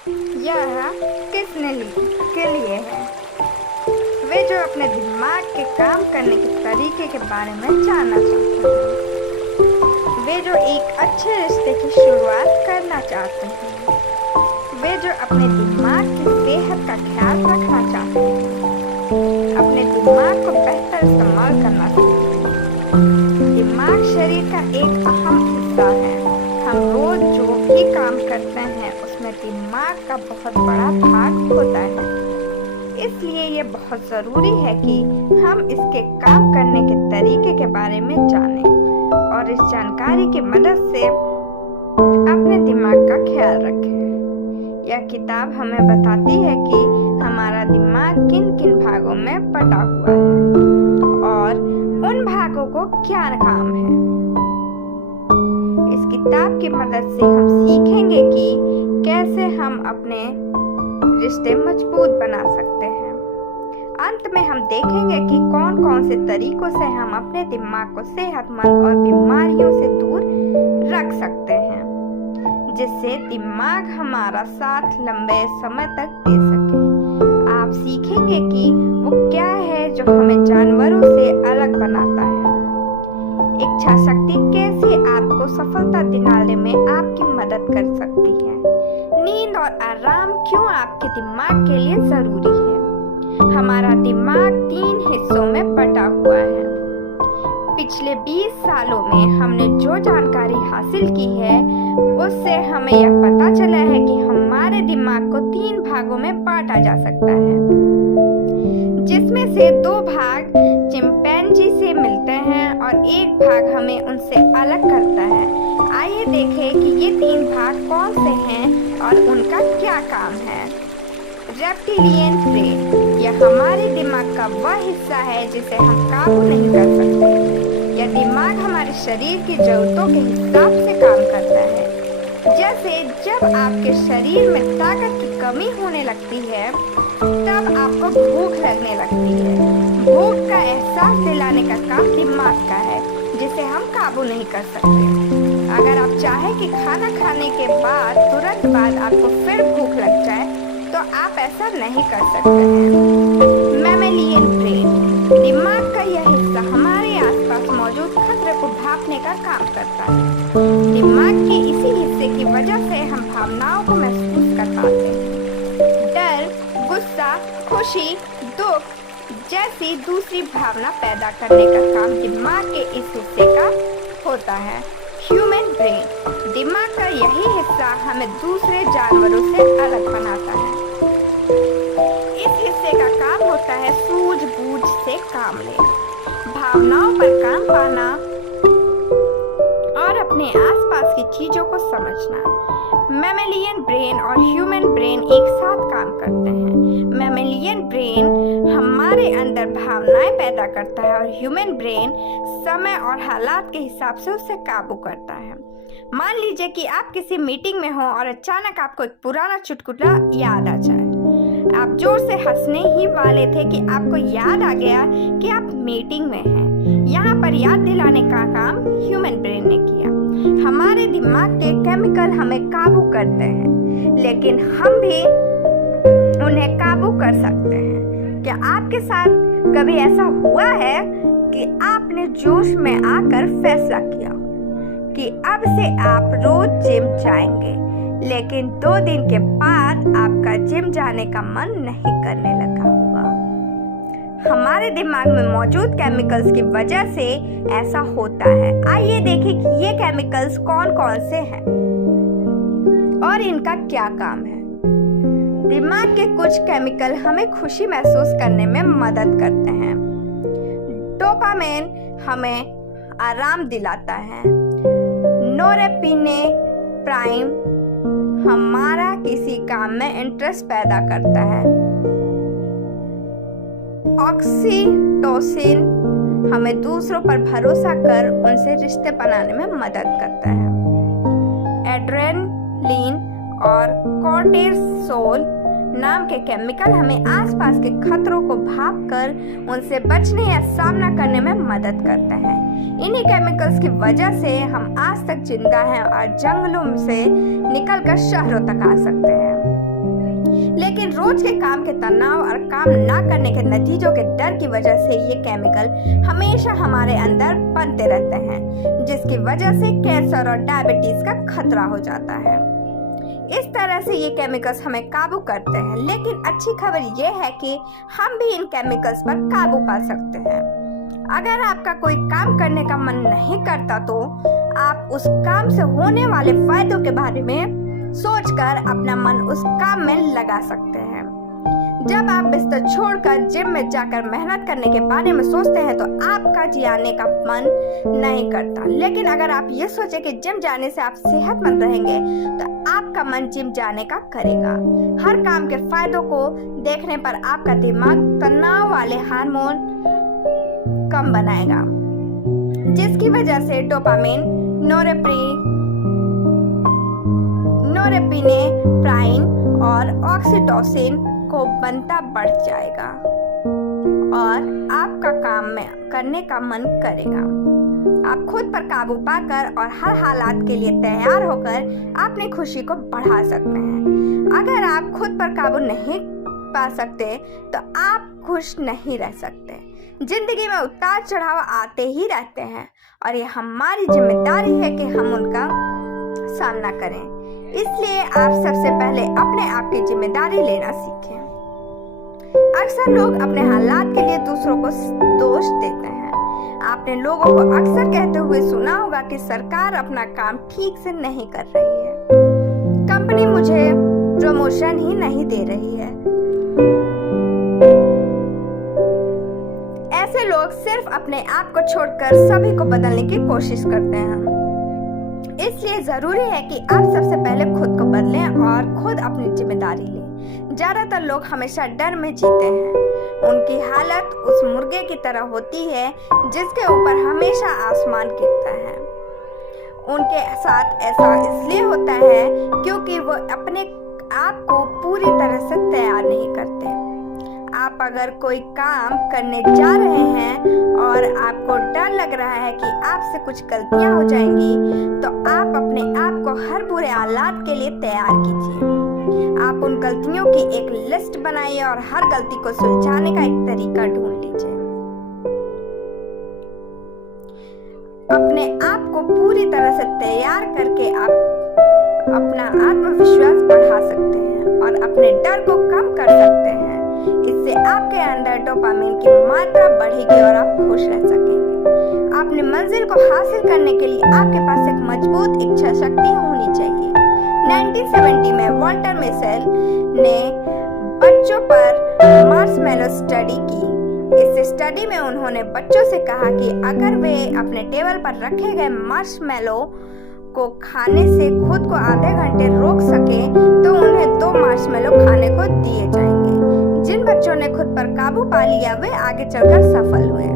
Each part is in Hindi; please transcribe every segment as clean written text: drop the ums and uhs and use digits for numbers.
यह के लिए है? वे जो अपने दिमाग के काम करने के तरीके के बारे में जानना चाहते हैं। वे जो एक अच्छे रिश्ते की शुरुआत करना चाहते हैं। वे जो अपने दिमाग की सेहत का ख्याल रखना चाहते हैं। अपने दिमाग को बेहतर इस्तेमाल करना चाहते हैं। दिमाग शरीर का एक अहम हिस्सा है। हम रोज जो भी काम करते हैं उसमें दिमाग का बहुत बड़ा भाग होता है। इसलिए ये बहुत ज़रूरी है कि हम इसके काम करने के तरीके के बारे में जानें और इस जानकारी की मदद से अपने दिमाग का ख्याल रखें। यह किताब हमें बताती है कि हमारा दिमाग किन किन भागों में बटा हुआ है और उन भागों को क्या काम है। इस किताब की मदद से हम सीखेंगे कि कैसे हम अपने रिश्ते मजबूत बना सकते हैं। अंत में हम देखेंगे कि कौन कौन से तरीकों से हम अपने दिमाग को सेहतमंद और बीमारियों से दूर रख सकते हैं, जिससे दिमाग हमारा साथ लंबे समय तक दे सके। आप सीखेंगे कि वो क्या है जो हमें जानवरों से अलग बनाता है। इच्छा शक्ति कैसे आपको सफलता दिलाने में आपकी मदद कर सकती है। नींद और आराम क्यों आपके दिमाग के लिए जरूरी है। हमारा दिमाग 3 हिस्सों में बटा हुआ है। पिछले 20 सालों में हमने जो जानकारी हासिल की है उससे हमें यह पता चला है कि हमारे दिमाग को 3 भागों में बांटा जा सकता है, जिसमें से 2 भाग चिंपैंजी से मिलते हैं और 1 भाग हमें उनसे अलग करता है। आइए देखें कि ये 3 भाग कौन से हैं और उनका क्या काम है। रेप्टिलियन ब्रेन, यह हमारे दिमाग का वह हिस्सा है जिसे हम काबू नहीं कर सकते। यह दिमाग हमारे शरीर की जरूरतों के हिसाब से काम करता है। जैसे जब आपके शरीर में ताकत की कमी होने लगती है तब आपको भूख लगने लगती है। भूख का एहसास दिलाने का काम दिमाग का है, जिसे हम काबू नहीं कर सकते। अगर आप चाहें कि खाना खाने के बाद तुरंत बाद आपको फिर भूख लग जाए तो आप ऐसा नहीं कर सकते हैं। मैमेलियन ब्रेन, दिमाग का यह हिस्सा हमारे आसपास मौजूद खतरे को भांपने का काम करता है। दिमाग के इसी हिस्से की वजह से हम भावनाओं को महसूस कर पाते हैं। डर, गुस्सा, खुशी, दुख जैसी दूसरी भावना पैदा करने का काम दिमाग के इस हिस्से का होता है। ह्यूमन ब्रेन, दिमाग का यही हिस्सा हमें दूसरे जानवरों से अलग बनाता है। इस हिस्से का काम होता है सूझबूझ से काम लेना, भावनाओं पर काम पाना और अपने आसपास की चीजों को समझना। मैमेलियन ब्रेन और ह्यूमन ब्रेन एक साथ काम करते हैं। मैमेलियन ब्रेन हमारे अंदर भावनाएं पैदा करता है और ह्यूमन ब्रेन समय और हालात के हिसाब से उसे काबू करता है। मान लीजिए कि आप किसी मीटिंग में हो और अचानक आपको एक पुराना चुटकुला याद आ जाए। आप जोर से हंसने ही वाले थे कि आपको याद आ गया कि आप मीटिंग में हैं। यहाँ पर याद दिलाने का काम ह्यूमन ब्रेन ने किया। हमारे दिमाग के केमिकल हमें काबू करते हैं, लेकिन हम भी उन्हें काबू कर सकते हैं। क्या आपके साथ कभी ऐसा हुआ है कि आपने जोश में आकर फैसला किया कि अब से आप रोज जिम जाएंगे, लेकिन 2 दिन के बाद आपका जिम जाने का मन नहीं करने लगा होगा। हमारे दिमाग में मौजूद केमिकल्स की वजह से ऐसा होता है। आइए देखें कि ये केमिकल्स कौन कौन से हैं और इनका क्या काम है। दिमाग के कुछ केमिकल हमें खुशी महसूस करने में मदद करते हैं। डोपामिन हमें आराम दिलाता है। नोरेपिनेफ्राइन हमारा किसी काम में इंटरेस्ट पैदा करता है। ऑक्सीटोसिन हमें दूसरों पर भरोसा कर उनसे रिश्ते बनाने में मदद करता है। एड्रेनलिन और कोर्टिसोल नाम के केमिकल हमें आसपास के खतरों को भांपकर उनसे बचने या सामना करने में मदद करता है। इन्हीं केमिकल्स की वजह से हम आज तक जिंदा हैं और जंगलों से निकलकर शहरों तक आ सकते हैं। लेकिन रोज के काम के तनाव और काम ना करने के नतीजों के डर की वजह से ये केमिकल हमेशा हमारे अंदर बनते रहते हैं, जिसकी वजह से कैंसर और डायबिटीज का खतरा हो जाता है। इस तरह से ये केमिकल्स हमें काबू करते हैं, लेकिन अच्छी खबर ये है कि हम भी इन केमिकल्स पर काबू पा सकते हैं। अगर आपका कोई काम करने का मन नहीं करता तो आप उस काम से होने वाले फायदों के बारे में सोचकर अपना मन उस काम में लगा सकते हैं। जब आप बिस्तर छोड़कर जिम में जाकर मेहनत करने के बारे में सोचते हैं तो आपका जाने का मन नहीं करता, लेकिन अगर आप ये सोचे कि जिम जाने से आप सेहतमंद रहेंगे तो आपका मन जिम जाने का करेगा। हर काम के फायदों को देखने पर आपका दिमाग तनाव वाले हार्मोन कम बनाएगा, जिसकी वजह से डोपामिन, नोरेपिनेफ्राइन और ऑक्सीटोसिन को बनता बढ़ जाएगा और आपका काम में करने का मन करेगा। आप खुद पर काबू पाकर और हर हालात के लिए तैयार होकर अपनी खुशी को बढ़ा सकते हैं। अगर आप खुद पर काबू नहीं पा सकते तो आप खुश नहीं रह सकते। जिंदगी में उतार चढ़ाव आते ही रहते हैं और ये हमारी जिम्मेदारी है कि हम उनका सामना करें। इसलिए आप सबसे पहले अपने आप की जिम्मेदारी लेना सीखें। अक्सर लोग अपने हालात के लिए दूसरों को दोष देते हैं। आपने लोगों को अक्सर कहते हुए सुना होगा कि सरकार अपना काम ठीक से नहीं कर रही है, कंपनी मुझे प्रमोशन ही नहीं दे रही है। ऐसे लोग सिर्फ अपने आप को छोड़कर सभी को बदलने की कोशिश करते हैं। इसलिए जरूरी है कि आप सबसे पहले खुद को बदलें और खुद अपनी जिम्मेदारी लें। ज्यादातर लोग हमेशा डर में जीते हैं। उनकी हालत उस मुर्गे की तरह होती है जिसके ऊपर हमेशा आसमान गिरता है। उनके साथ ऐसा इसलिए होता है क्योंकि वो अपने आप को पूरी तरह से तैयार नहीं करते। आप अगर कोई काम करने जा रहे हैं और आपको डर लग रहा है कि आपसे कुछ गलतियां हो जाएंगी, तो आप अपने आप को हर बुरे हालात के लिए तैयार कीजिए। आप उन गलतियों की एक लिस्ट बनाइए और हर गलती को सुलझाने का एक तरीका ढूंढ लीजिए। अपने आप को पूरी तरह से तैयार करके आप अपना आत्मविश्वास बढ़ा सकते हैं और अपने डर को कम कर सकते हैं। इससे आपके अंदर डोपामिन की मात्रा बढ़ेगी और आप खुश रह सकेंगे। अपनी मंजिल को हासिल करने के लिए आपके पास एक मजबूत इच्छा शक्ति होनी चाहिए। 1970 में वॉल्टर मिशेल ने बच्चों पर मार्शमैलो स्टडी की। इस स्टडी में उन्होंने बच्चों से कहा कि अगर वे अपने टेबल पर रखे गए मार्शमैलो को खाने से खुद को आधे घंटे रोक सके तो उन्हें 2 मार्शमैलो खाने को दिए जाएंगे। जिन बच्चों ने खुद पर काबू पा लिया वे आगे चलकर सफल हुए।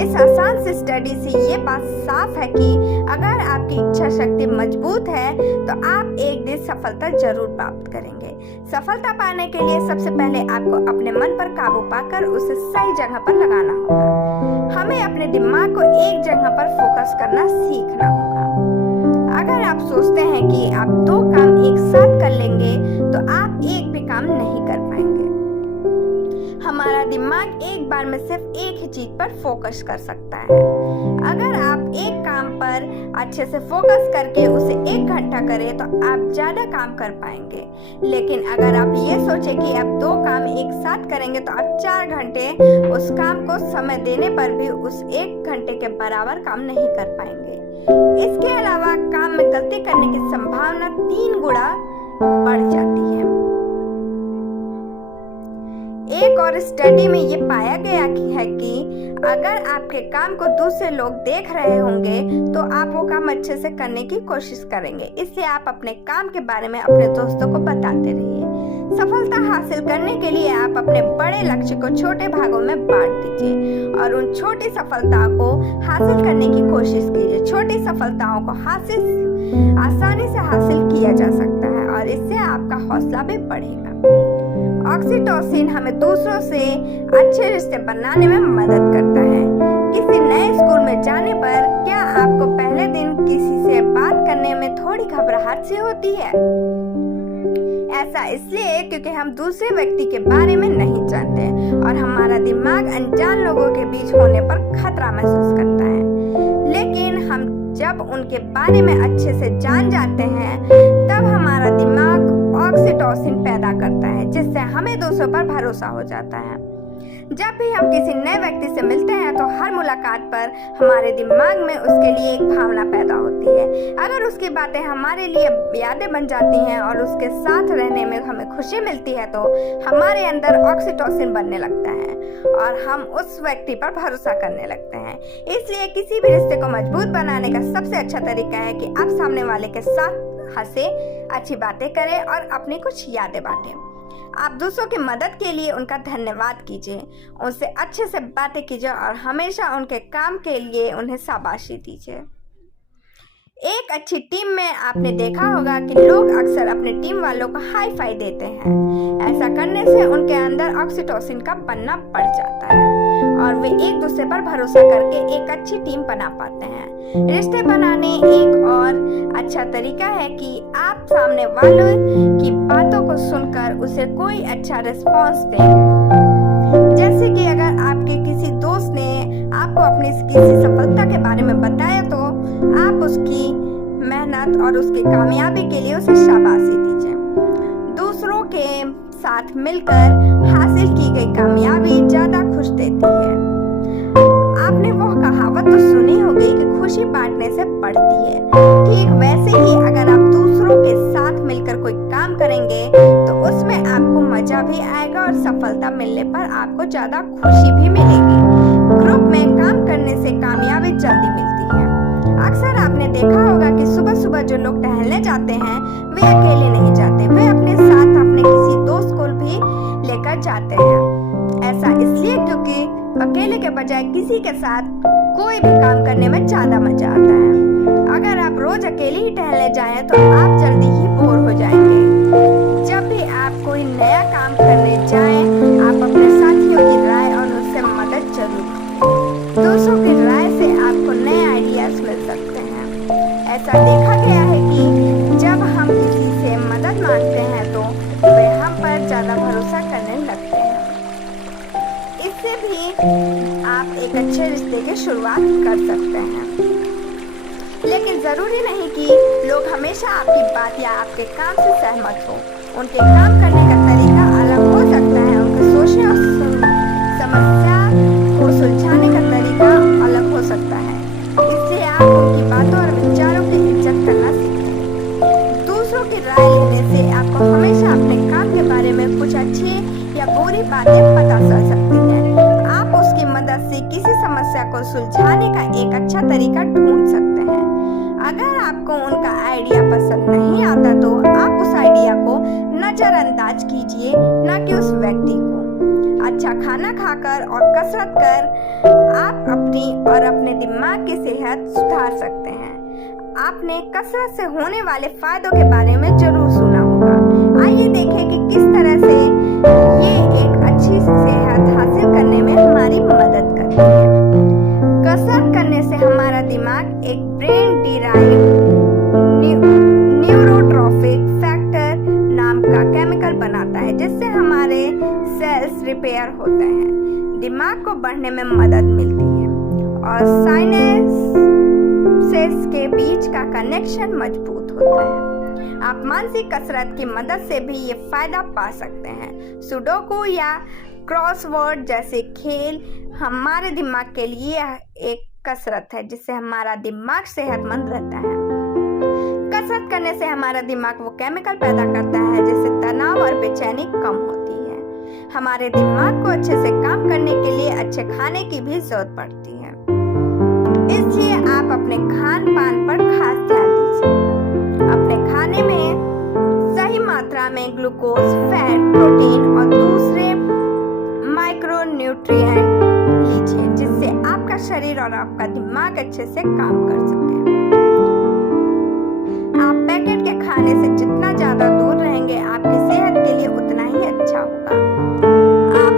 इस आसान सी स्टडी से ये बात साफ है कि अगर आपकी इच्छा शक्ति मजबूत है तो आप एक दिन सफलता जरूर प्राप्त करेंगे। सफलता पाने के लिए सबसे पहले आपको अपने मन पर काबू पाकर उसे सही जगह पर लगाना होगा। हमें अपने दिमाग को एक जगह पर फोकस करना सीखना होगा। अगर आप सोचते हैं कि आप 2 काम एक साथ कर लेंगे तो आप एक भी काम नहीं कर पाएंगे। हमारा दिमाग एक बार में सिर्फ एक ही चीज पर फोकस कर सकता है। अगर आप एक काम पर अच्छे से फोकस करके उसे 1 घंटा करें तो आप ज्यादा काम कर पाएंगे। लेकिन अगर आप ये सोचे कि आप 2 काम एक साथ करेंगे तो आप 4 घंटे उस काम को समय देने पर भी उस 1 घंटे के बराबर काम नहीं कर पाएंगे। इसके अलावा काम में गलती करने की संभावना 3 गुना बढ़ जाती है। एक और स्टडी में ये पाया गया है कि अगर आपके काम को दूसरे लोग देख रहे होंगे तो आप वो काम अच्छे से करने की कोशिश करेंगे। इसलिए आप अपने काम के बारे में अपने दोस्तों को बताते रहिए। सफलता हासिल करने के लिए आप अपने बड़े लक्ष्य को छोटे भागों में बांट दीजिए और उन छोटी सफलताओं को हासिल करने की कोशिश कीजिए। छोटी सफलताओं को आसानी से हासिल किया जा सकता है और इससे आपका हौसला भी बढ़ेगा। ऑक्सीटोसिन हमें दूसरों से अच्छे रिश्ते बनाने में मदद करता है। किसी नए स्कूल में जाने पर क्या आपको पहले दिन किसी से बात करने में थोड़ी घबराहट सी होती है? ऐसा इसलिए क्योंकि हम दूसरे व्यक्ति के बारे में नहीं जानते और हमारा दिमाग अनजान लोगों के बीच होने पर खतरा महसूस करता है। लेकिन हम जब उनके बारे में अच्छे से जान जाते हैं तब हमारा दिमाग ऑक्सीटोसिन पैदा करता है, जिससे हमें दूसरों पर भरोसा हो जाता है। जब भी हम किसी नए व्यक्ति से मिलते हैं तो हर मुलाकात पर हमारे दिमाग में उसके लिए एक भावना पैदा होती है। अगर उसकी बातें हमारे लिए यादें बन जाती हैं और उसके साथ रहने में हमें खुशी मिलती है तो हमारे अंदर ऑक्सीटोसिन बनने लगता है और हम उस व्यक्ति पर भरोसा करने लगते हैं। इसलिए किसी भी रिश्ते को मजबूत बनाने का सबसे अच्छा तरीका है कि आप सामने वाले के साथ हंसे, अच्छी बातें करें और अपनी कुछ यादें बांटें। आप दूसरों की मदद के लिए उनका धन्यवाद कीजिए, उनसे अच्छे से बातें कीजिए और हमेशा उनके काम के लिए उन्हें शाबाशी दीजिए। एक अच्छी टीम में आपने देखा होगा कि लोग अक्सर अपने टीम वालों को हाई फाई देते हैं। ऐसा करने से उनके अंदर ऑक्सीटोसिन का बनना बढ़ जाता है और वे एक दूसरे पर भरोसा करके एक अच्छी टीम बना पाते हैं। रिश्ते बनाने एक और अच्छा तरीका है कि आप सामने वालों की बातों को सुनकर उसे कोई अच्छा रिस्पॉन्स दें। जैसे कि अगर आपके किसी दोस्त ने आपको अपनी किसी सफलता के बारे में बताया तो आप उसकी मेहनत और उसकी कामयाबी के लिए उसे शाबाशी दीजिए। दूसरों के साथ मिलकर हासिल की गई कामयाबी ज्यादा खुश देती है। आपने वो कहावत तो सुनी होगी कि खुशी बांटने से बढ़ती है। ठीक वैसे ही अगर आप दूसरों के साथ मिलकर कोई काम करेंगे तो उसमें आपको मजा भी आएगा और सफलता मिलने पर आपको ज्यादा खुशी भी मिलेगी। ग्रुप में काम करने से कामयाबी जल्दी मिलती है। अक्सर आपने देखा होगा कि सुबह सुबह जो लोग टहलने जाते हैं वे अकेले नहीं जाते, वे अपने साथ अपने किसी दोस्त को भी लेकर जाते हैं। ऐसा इसलिए क्योंकि अकेले के बजाय किसी के साथ कोई भी काम करने में ज्यादा मजा आता है। अगर आप रोज अकेले ही टहलने जाएं तो आप जल्दी ही बोर हो जाएंगे। जब भी आप कोई नया काम करने जाएं, आप अपने साथियों की राय और उनसे मदद जरूर करें। दूसरों की राय से आपको नए आइडियाज मिल सकते हैं। ऐसा देखा गया है कि जब हम किसी से मदद मांगते हैं तो वे हम पर ज्यादा भरोसा करने लगते हैं। इससे भी आप एक अच्छे रिश्ते की शुरुआत कर सकते हैं। लेकिन जरूरी नहीं कि लोग हमेशा आपकी बात या आपके काम से सहमत हो। उनके काम करने का तरीका अलग हो सकता है, उनके सोचने और समस्या को सुलझाने का तरीका अलग हो सकता है। इसलिए आप उनकी बातों और विचारों की इज्जत करना सीखें। दूसरों की राय लेने से आपको हमेशा अपने काम के बारे में कुछ अच्छी या बुरी बातें पता चल सकती हैं। आप उसकी मदद से किसी समस्या को सुलझाने का एक अच्छा तरीका ढूंढ सकते हैं। अगर आपको उनका आइडिया पसंद नहीं आता तो आप उस आइडिया को नजरअंदाज कीजिए, न कि उस व्यक्ति को। अच्छा खाना खाकर और कसरत कर आप अपनी और अपने दिमाग की सेहत सुधार सकते हैं। आपने कसरत से होने वाले फायदों के बारे में जरूर सुना होगा। आइए देखें कि किस तरह से ये एक अच्छी सेहत हासिल करने में हमारी मदद करती है। कसरत करने से हमारा दिमाग एक ब्रेन डिराइव्ड न्यूरोट्रॉफिक फैक्टर नाम का केमिकल बनाता है, जिससे हमारे सेल्स रिपेयर होते हैं, दिमाग को बढ़ने में मदद मिलती है और साइनेप्सेस के बीच का कनेक्शन मजबूत होता है। आप मानसिक कसरत की मदद से भी ये फायदा पा सकते हैं। सुडोकू या क्रॉसवर्ड जैसे खेल हमारे दिमाग के लिए एक कसरत है, जिससे हमारा दिमाग सेहतमंद रहता है। कसरत करने से हमारा दिमाग वो केमिकल पैदा करता है जिससे तनाव और बेचैनी कम होती है। हमारे दिमाग को अच्छे से काम करने के लिए अच्छे खाने की भी जरूरत पड़ती है। इसलिए आप अपने खान पान पर खास ध्यान दीजिए। अपने खाने में सही मात्रा में ग्लूकोज, फैट, प्रोटीन और दूसरे माइक्रो न्यूट्रिएंट लीजिए, जिससे आपका शरीर और आपका दिमाग अच्छे से काम कर सके। आप पैकेट के खाने से जितना ज्यादा दूर रहेंगे आपकी सेहत के लिए उतना ही अच्छा होगा। आप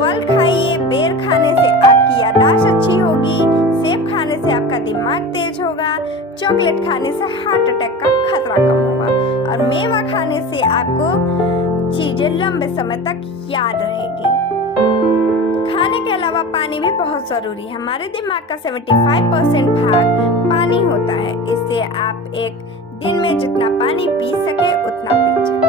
फल खाइए, बेर खाने से आपकी याददाश्त अच्छी होगी, सेब खाने से आपका दिमाग तेज होगा, चॉकलेट खाने से हार्ट अटैक का खतरा कम होगा और मेवा खाने से आपको चीजें लंबे समय तक याद रहेगी। खाने के अलावा पानी भी बहुत जरूरी है। हमारे दिमाग का 75% भाग पानी होता है, इसलिए आप एक दिन में जितना पानी पी सके उतना पीजिए।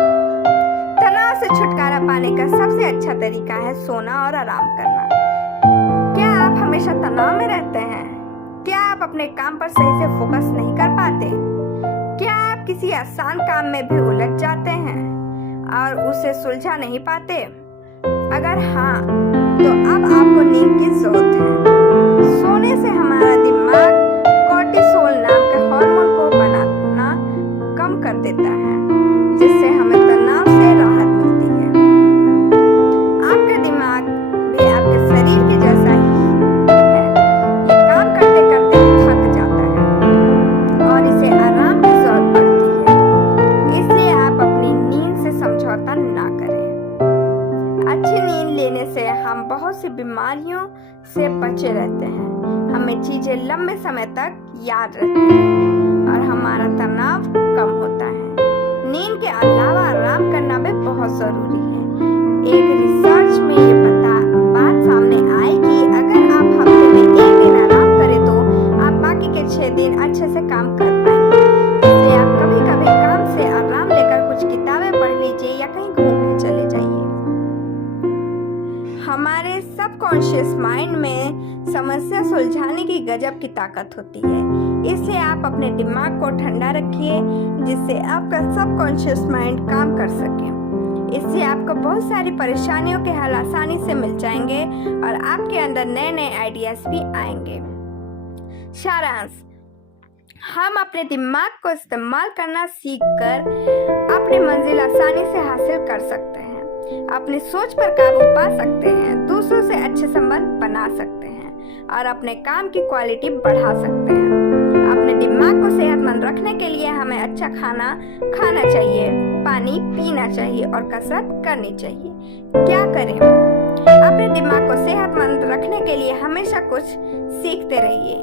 तनाव से छुटकारा पाने का सबसे अच्छा तरीका है सोना और आराम करना। क्या आप हमेशा तनाव में रहते हैं? क्या आप अपने काम पर सही से फोकस नहीं कर पाते? क्या आप किसी आसान काम में भी उलझ जाते हैं और उसे सुलझा नहीं पाते? अगर हाँ, तो अब आपको नींद की जरूरत है। सोने से हमारा दिमाग कोर्टिसोल नाम के हार्मोन को बनाना कम कर देता है, जिससे हमें तनाव से राहत मिलती है। आपका दिमाग भी आपके शरीर के जैसा ही है, ये काम करते करते थक जाता है और इसे आराम की जरूरत पड़ती है। इसलिए आप अपनी नींद से समझौता ना करें। अच्छी नींद लेने से हम बहुत सी बीमारियों से बचे रहते हैं, हमें चीजें लंबे समय तक याद रहती हैं और हमारा तनाव कम होता है। नींद के अलावा आराम करना भी बहुत जरूरी है। एक रिसर्च में ये बात सामने आई कि अगर आप हफ्ते में एक दिन आराम करें तो आप बाकी के 6 दिन अच्छे से काम कर पाएंगे। इसलिए आप कभी कभी काम से आराम लेकर कुछ किताबें पढ़ लीजिए या कहीं घूमने चले जाइए। हमारे सबकॉन्शियस माइंड में समस्या सुलझाने की गजब की ताकत होती है, इसलिए आप अपने दिमाग को ठंडा रखिए जिससे आपका सबकॉन्शियस माइंड काम कर सके। इससे आपको बहुत सारी परेशानियों के हल आसानी से मिल जाएंगे और आपके अंदर नए नए आइडियाज भी आएंगे। सारांश, हम अपने दिमाग को इस्तेमाल करना सीखकर अपनी मंजिल आसानी से हासिल कर सकते हैं, अपनी सोच पर काबू पा सकते हैं, दूसरों से अच्छे संबंध बना सकते हैं और अपने काम की क्वालिटी बढ़ा सकते हैं। अपने दिमाग को सेहतमंद रखने के लिए हमें अच्छा खाना खाना चाहिए, पानी पीना चाहिए और कसरत करनी चाहिए। क्या करें? अपने दिमाग को सेहतमंद रखने के लिए हमेशा कुछ सीखते रहिए।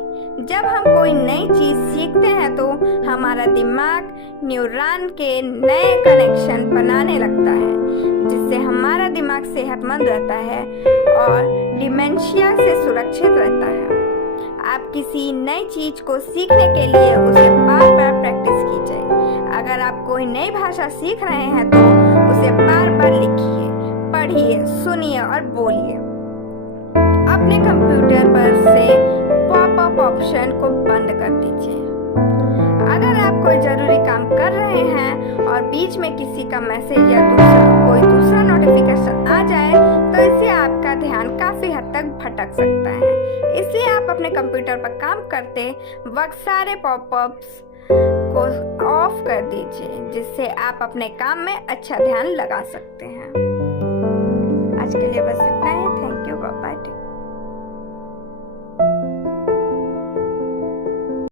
जब हम कोई नई चीज सीखते हैं तो हमारा दिमाग न्यूरॉन के नए कनेक्शन बनाने लगता है, जिससे हमारा दिमाग सेहतमंद रहता है और डिमेंशिया से सुरक्षित रहता है। आप किसी नई चीज को सीखने के लिए उसे बार बार प्रैक्टिस कीजिए। अगर आप कोई नई भाषा सीख रहे हैं तो उसे बार बार लिखिए, पढ़िए, सुनिए और बोलिए। अपने कंप्यूटर पर से पॉपअप ऑप्शन को बंद कर दीजिए। अगर आप कोई जरूरी काम कर रहे हैं और बीच में किसी का मैसेज या कोई दूसरा नोटिफिकेशन आ जाए तो इससे आपका ध्यान काफी हद तक भटक सकता है। इसलिए आप अपने कंप्यूटर पर काम करते वक्त सारे पॉपअप्स को ऑफ कर दीजिए, जिससे आप अपने काम में अच्छा ध्यान लगा सकते हैं। आज के लिए बस